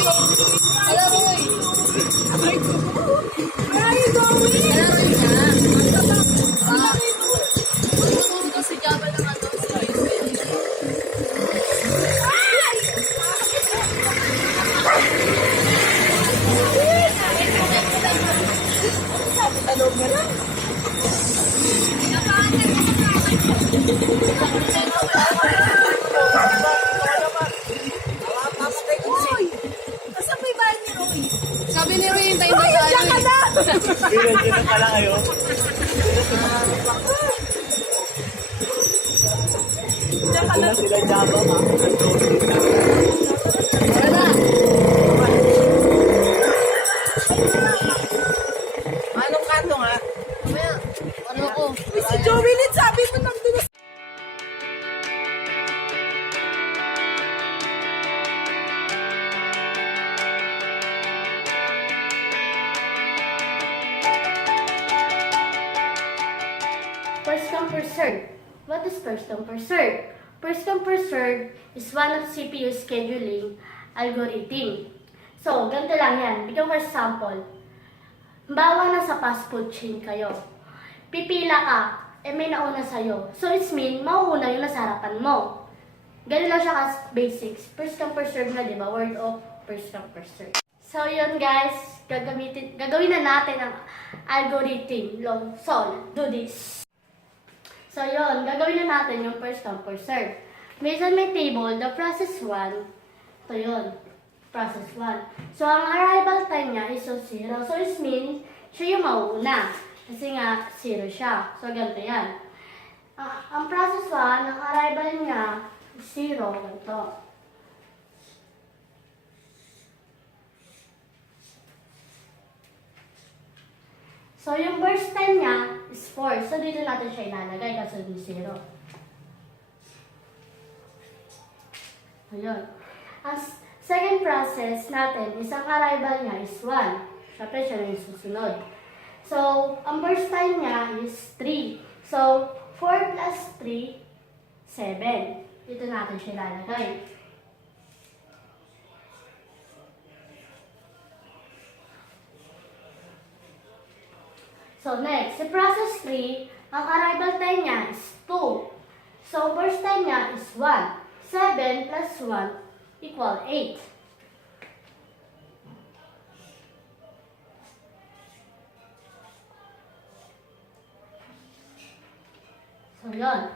Hello, Roy. Where are you going? Hello, niya. Tuturo ko si Java ng ano, spelling. Talog mo lang. Sabi ni Roy, hintayin mo tayo. Diyan ka na! Diyan na pala kayo. Diyan ka na. Sila Java, ma. Tara na. Anong kanto nga? Mamaya, ano ko? Si Jovelyn, sabi mo nandun na. First come, first serve. What is first come, first serve? First come, first serve is one of CPU scheduling algorithm. So, ganito lang yan. Bigyan ko example. Bawa na sa fast food chain kayo. Pipila ka, may nauna sa'yo. So, it's mean, mauuna yung nasa harapan mo. Ganun lang siya as basics. First come, first serve na, di ba? Word of first come, first serve. So, yun guys. Gagawin na natin ang algorithm. So, do this. So, yun. Gagawin na natin yung first come, first serve. Based on my table, the process 1, ito yun. Process 1. So, ang arrival time niya is 0. So, it means, siya yung mauuna. Kasi nga, 0 siya. So, ganito yan. Ang process 1, ang arrival niya is 0. Ganito. So, yung burst time niya is 4. So, dito natin siya ilalagay kasi yung 0. Ayun. Ang second process natin is ang arrival niya is 1. Siyempre, siya na yung susunod. So, ang burst time niya is 3. So, 4 plus 3, 7. Dito natin siya ilalagay. So, next, sa process 3, ang arrival time niya is 2. So, burst time niya is 1. 7 plus 1 equal 8. So, yun.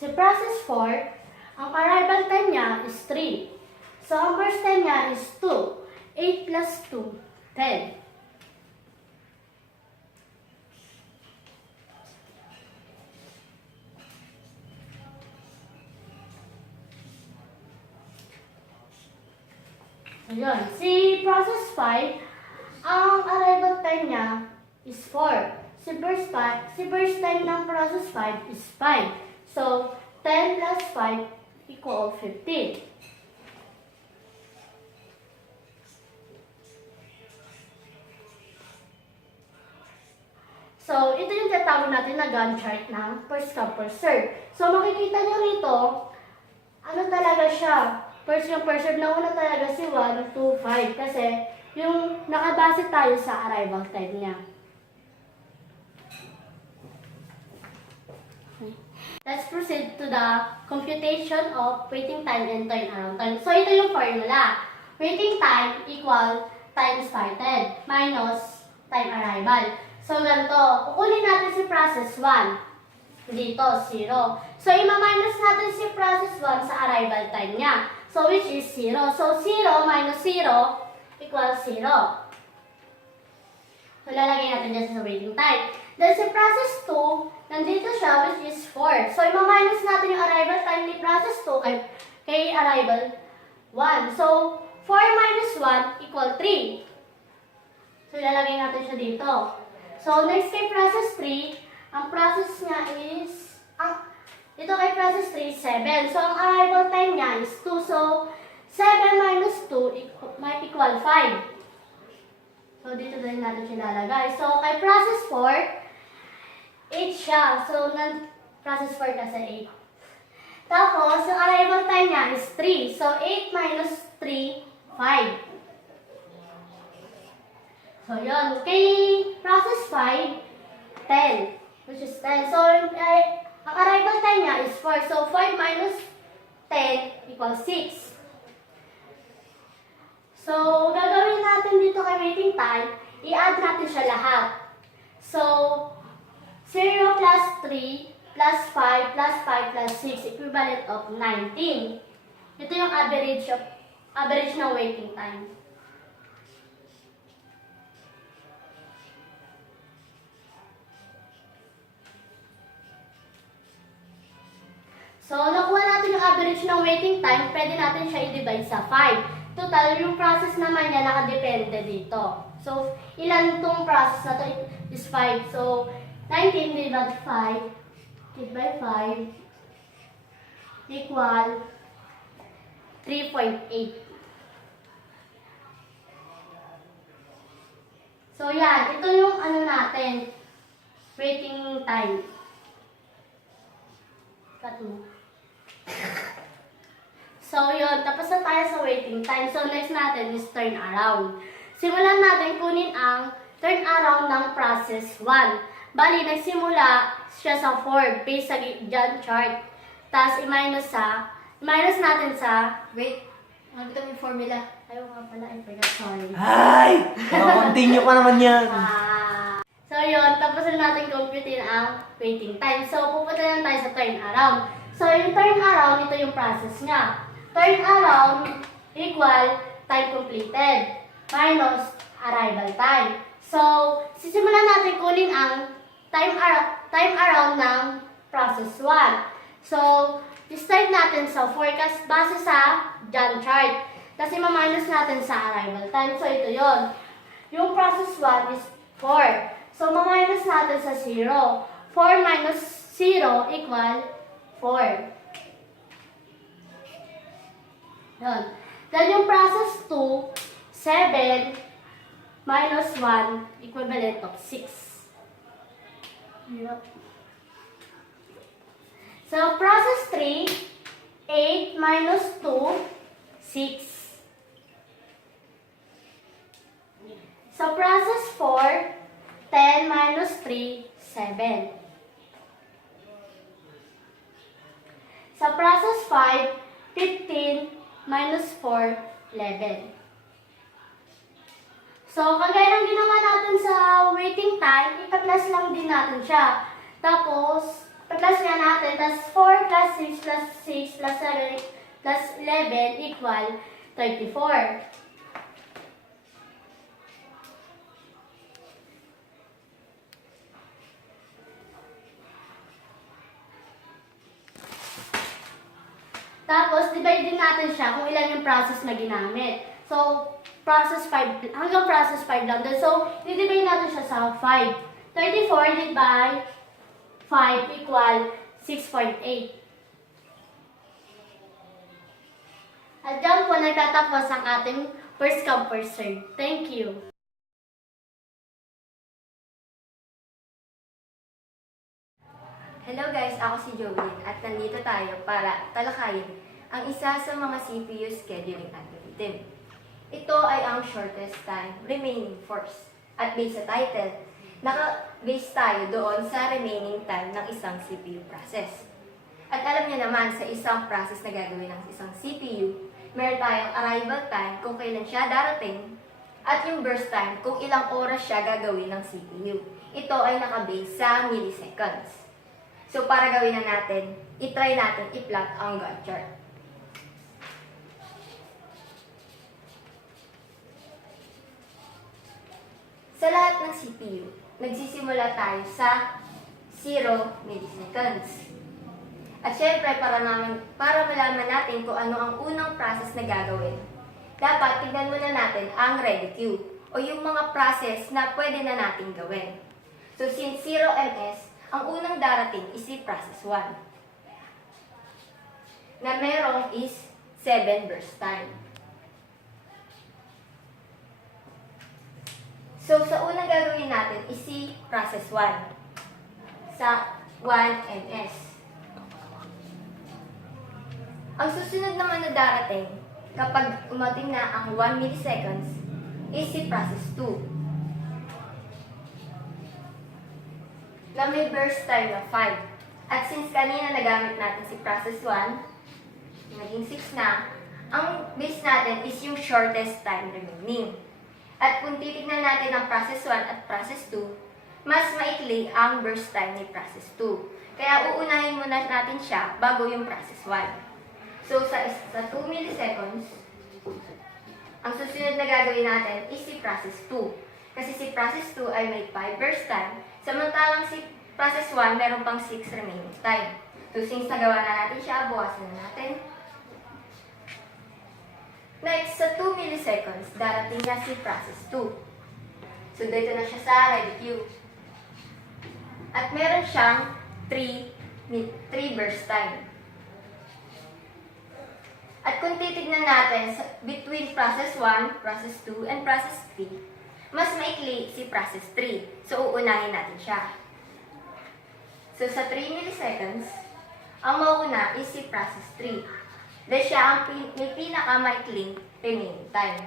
Sa process 4, ang arrival time niya is 3. So, ang burst time niya is 2. 8 plus 2, 10. Ayun. Si process 5, ang arrival time niya is 4. Si burst time ng process 5 is 5. So, 10 plus 5 equal 15. So, ito yung tatawag natin na Gantt chart ng first come, first serve. So, makikita nyo rito, ano talaga siya? First come, first serve, nauna talaga si 1, 2, 5. Kasi, yung nakabase tayo sa arrival time niya. Okay. Let's proceed to the computation of waiting time and turnaround time. So, ito yung formula. Waiting time equal time started minus time arrival. So, ganito. Kukunin natin si process 1. Dito, 0. So, ima-minus natin si process 1 sa arrival time niya. So, which is 0. So, 0 minus 0 equals 0. So, lalagay natin dyan sa waiting time. Then, si process 2, nandito siya, which is 4. So, ima-minus natin yung arrival time ni process 2 kay arrival 1. So, 4 minus 1 equal 3. So, lalagay natin siya dito. So, next kay process 3, ang process niya is, ito kay process 3, 7. So, ang arrival time niya is 2. So, 7 minus 2 equal 5. So, dito din natin siya lalagay. So, kay process 4, 8 siya. So, process 4 kasi 8. Tapos, yung arrival time niya is 3. So, 8 minus 3, 5. So, yun. Kay process 5, 10. Which is 10. So, ang arrival time niya is 4. So, 5 minus 10 equals 6. So, gagawin natin dito kay waiting time, i-add natin siya lahat. So, 0 plus 3 plus 5 plus 5 plus 6 equivalent of 19. Ito yung average ng waiting time. So, nakuha natin yung average ng waiting time, pwede natin siya i-divide sa 5. Total, yung process naman niya nakadepende dito. So, ilan tong process na to is 5. So, 19 divided by 5 equal 3.8. So, yan. Ito yung ano natin, waiting time. Cut mo. So, yun. Tapos na tayo sa waiting time. So, next natin is turn around. Simulan natin kunin ang turn around ng process 1. Bali, nagsimula siya sa 4 based sa Gantt chart. Tapos, i-minus natin sa, Wait, ano ito yung formula? ayaw nga pala, I forgot, sorry. Ay! Continue pa naman yan. So, yun. Tapos na natin computein ang waiting time. So, pupunta lang tayo sa turn around. So, yung turn around, ito yung process niya. Turn around equal time completed minus arrival time. So, sisimulan natin kunin ang time around ng process 1. So, start natin sa 4 kasi base sa Gantt chart. Kasi ma-minus natin sa arrival time. So, ito yon. Yung process 1 is 4. So, ma-minus natin sa 0. 4 minus 0 equal 4. Yun. Then, yung process 2, 7 minus 1 equivalent of 6. Yep. So, process 3, 8 minus 2, 6. So, process 4, 10 minus 3, 7. Sa process 5, 15 minus 4, 11. So, kagaya ng ginawa natin sa waiting time, ipa-plus lang din natin siya. Tapos, ipa-plus nga natin, tapos 4 plus 6 plus 6 plus 7 plus 11 equal 34. Tapos, divide din natin siya kung ilan yung process na ginamit. So, process 5, hanggang process 5 lang din. So, i-divide natin siya sa 5. 34 divided by 5 equal 6.8. At dyan po nagtatapos ang ating first come, first serve. Thank you. Hello guys, ako si Jolene at nandito tayo para talakayin ang isa sa mga CPU scheduling algorithm. Ito ay ang shortest time remaining first. At based sa title, naka-base tayo doon sa remaining time ng isang CPU process. At alam niyo naman sa isang process na gagawin ng isang CPU, meron tayong arrival time kung kailan siya darating at yung burst time kung ilang oras siya gagawin ng CPU. Ito ay naka-base sa milliseconds. So para gawin na natin, itry natin i-plot ang Gantt chart. Sa lahat ng CPU, nagsisimula tayo sa 0 milliseconds. At syempre, para malaman natin kung ano ang unang process na gagawin, dapat tignan muna natin ang ready queue o yung mga process na pwede na natin gawin. So since 0 ms, ang unang darating is si process 1 na merong is 7 burst time. So, sa unang gagawin natin is si process 1 sa 1 ms. Ang susunod naman na darating kapag umating na ang 1 milliseconds is si process 2 na may burst time na 5. At since kanina nagamit natin si process 1, naging 6 na, ang base natin is yung shortest time remaining. At kung titignan natin ang process 1 at process 2, mas maikli ang burst time ni process 2. Kaya uunahin muna natin siya bago yung process 1. So sa 2 milliseconds, ang susunod na gagawin natin is si process 2. Kasi si process 2 ay may 5 burst time, samantalang si process 1 meron pang 6 remaining time. So since nagawa na natin siya, buwasan na natin. Next, sa 2 milliseconds, darating na si process 2. So dito na siya sa ready queue. At meron siyang 3 burst time. At kung titignan natin between process 1, process 2, and process 3, mas maikli si process 3. So, uunahin natin siya. So, sa 3 milliseconds, ang mauuna is si process 3. Dahil siya ang may pinakamaikling remaining time.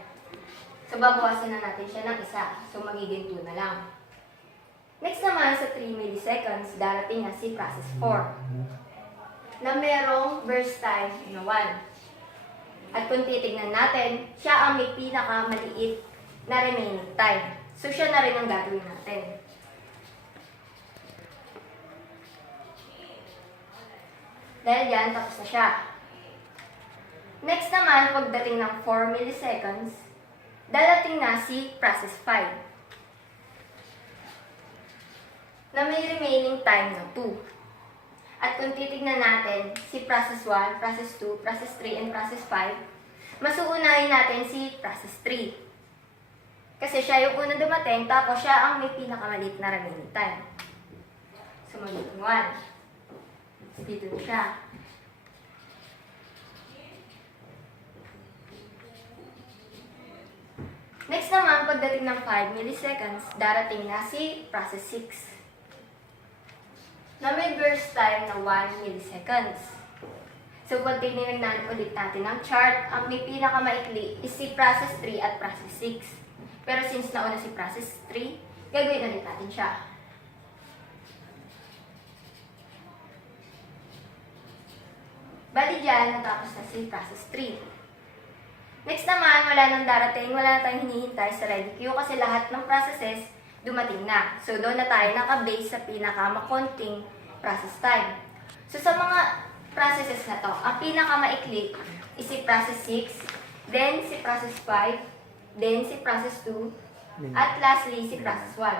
So, babawasan na natin siya ng isa. So, magiging 2 na lang. Next naman, sa 3 milliseconds, darating na si process 4 na merong burst time na 1. At kung titignan natin, siya ang may pinakamaliit na remaining time. So, siya na rin ang gagawin natin. Dahil yan, tapos na siya. Next naman, pagdating ng 4 milliseconds, darating na si process 5 na may remaining time na 2. At kung titignan natin si process 1, process 2, process 3, and process 5, mas uunahin natin si process 3. Kasi siya yung unang dumating, tapos siya ang may pinakamalit na remaining time. So, magiging 1. Dito na siya. Next naman, pagdating ng 5 milliseconds, darating na si process 6 na may burst time na 1 milliseconds. So, kung tinignan ulit natin ang chart, ang may pinakamaikli is si process 3 at process 6. Pero since nauna si process 3, gagawin ulit natin siya. Bali dyan, natapos na si process 3. Next naman, wala nang darating, wala na tayong hinihintay sa ready queue kasi lahat ng processes dumating na. So, doon na tayo naka-base sa pinakamakonting process time. So, sa mga processes na to, ang pinakamaikli is si process 6, then si process 5, then si process 2, at lastly, si process 1.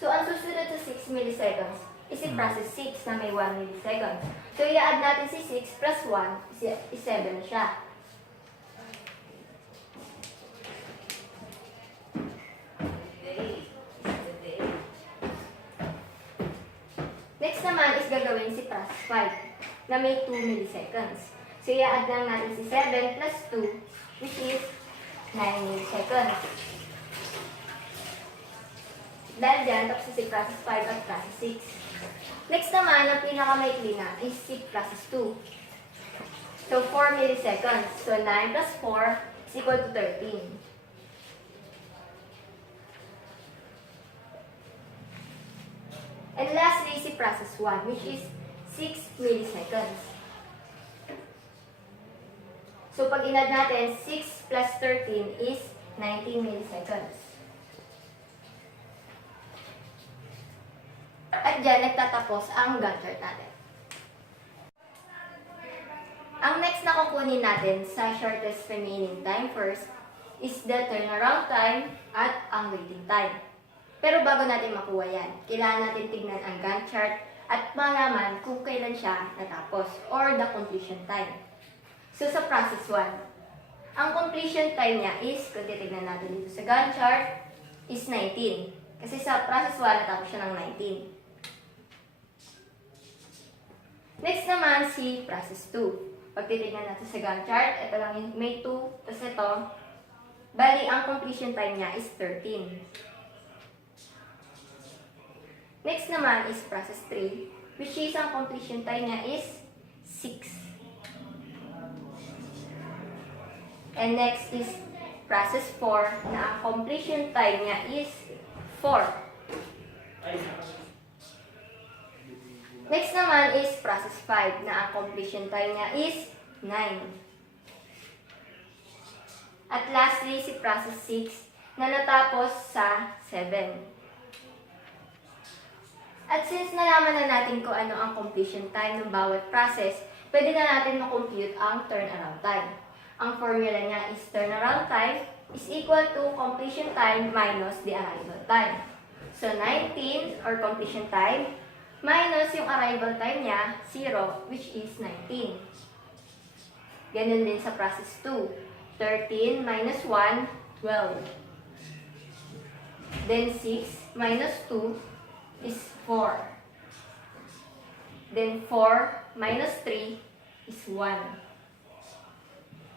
So, ang susunod sa 6 milliseconds is si process 6 na may 1 milliseconds. So, i-add natin si 6 plus 1 is 7 na siya. Next naman is gagawin si process 5 na may 2 milliseconds. So, i-add lang natin si 7 plus 2, which is 9 milliseconds. Dahil dyan, tapos si process 5 at process 6. Next naman, ang pinakamaikli na is si process 2. So, 4 milliseconds. So, 9 plus 4 is equal to 13. And lastly, si process 1, which is 6 milliseconds. So, pag inad natin, 6 plus 13 is 19 milliseconds. At dyan, nagtatapos ang Gantt chart natin. Ang next na kukunin natin sa shortest remaining time first is the turnaround time at ang waiting time. Pero bago natin makuha yan, kailangan natin tignan ang Gantt chart at malaman kung kailan siya natapos or the completion time. So sa process 1, ang completion time niya is, kung titignan natin dito sa Gantt chart, is 19. Kasi sa process 1, natapos siya ng 19. Next naman si process 2. Pag titignan natin sa Gantt chart, ito lang yung may 2, tapos ito, bali ang completion time niya is 13. Next naman is process 3, which is ang completion time niya is 6. And next is process 4, na ang completion time niya is 4. Next naman is process 5 na ang completion time niya is 9. At lastly, si process 6 na natapos sa 7. At since nalaman na natin kung ano ang completion time ng bawat process, pwede na natin ma-compute ang turnaround time. Ang formula niya is turnaround time is equal to completion time minus the arrival time. So 19 or completion time minus yung arrival time niya, 0, which is 19. Ganun din sa process 2. 13 minus 1, 12. Then 6 minus 2 is 4. Then 4 minus 3 is 1.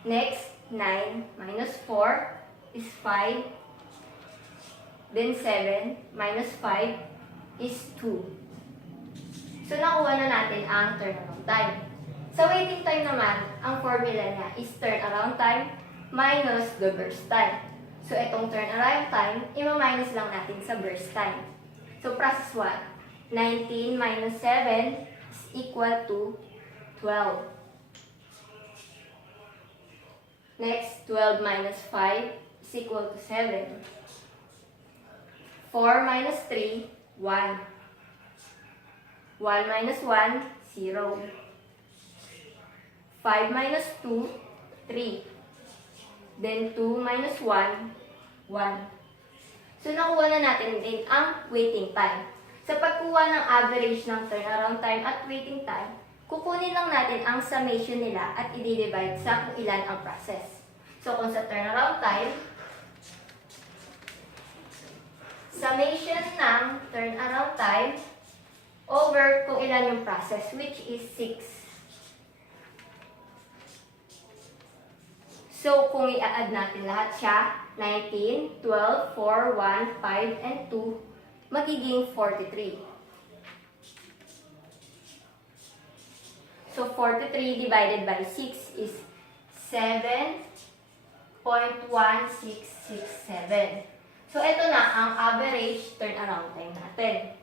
Next, 9 minus 4 is 5. Then 7 minus 5 is 2. So, nakuha na natin ang turnaround time. Sa waiting time naman, ang formula niya is turnaround time minus the burst time. So, itong turnaround time, ima-minus lang natin sa burst time. So, process 1, 19 minus 7 is equal to 12. Next, 12 minus 5 is equal to 7. 4 minus 3, 1. 1 minus 1, 0. 5 minus 2, 3. Then 2 minus 1, 1. So, nakuha na natin din ang waiting time. Sa pagkuha ng average ng turnaround time at waiting time, kukunin lang natin ang summation nila at i-divide sa kung ilan ang process. So, kung sa turnaround time, summation ng turnaround time over kung ilan yung process, which is 6. So, kung i-add natin lahat siya, 19, 12, 4, 1, 5, and 2, magiging 43. So, 43 divided by 6 is 7.1667. So, ito na ang average turnaround time natin.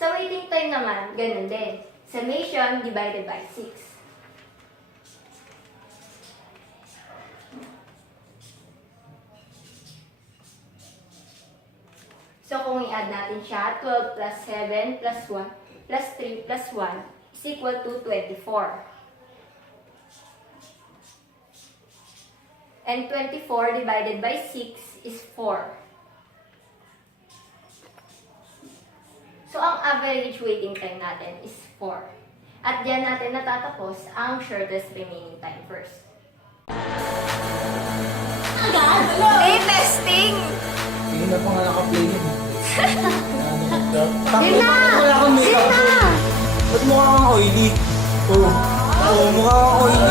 Sa waiting time naman, ganun din. Summation divided by 6. So, kung i-add natin siya, 12 plus 7 plus 1 plus 3 plus 1 is equal to 24. And 24 divided by 6 is 4. So, ang average waiting time natin is 4. At diyan natin natatapos ang shortest remaining time first. Hey, testing! Hindi na pa nga naka-play yun. Yun na! Wala kang makeup. Yun na! Ba't mukha kang oily? Oo. Oo, mukha kang oily.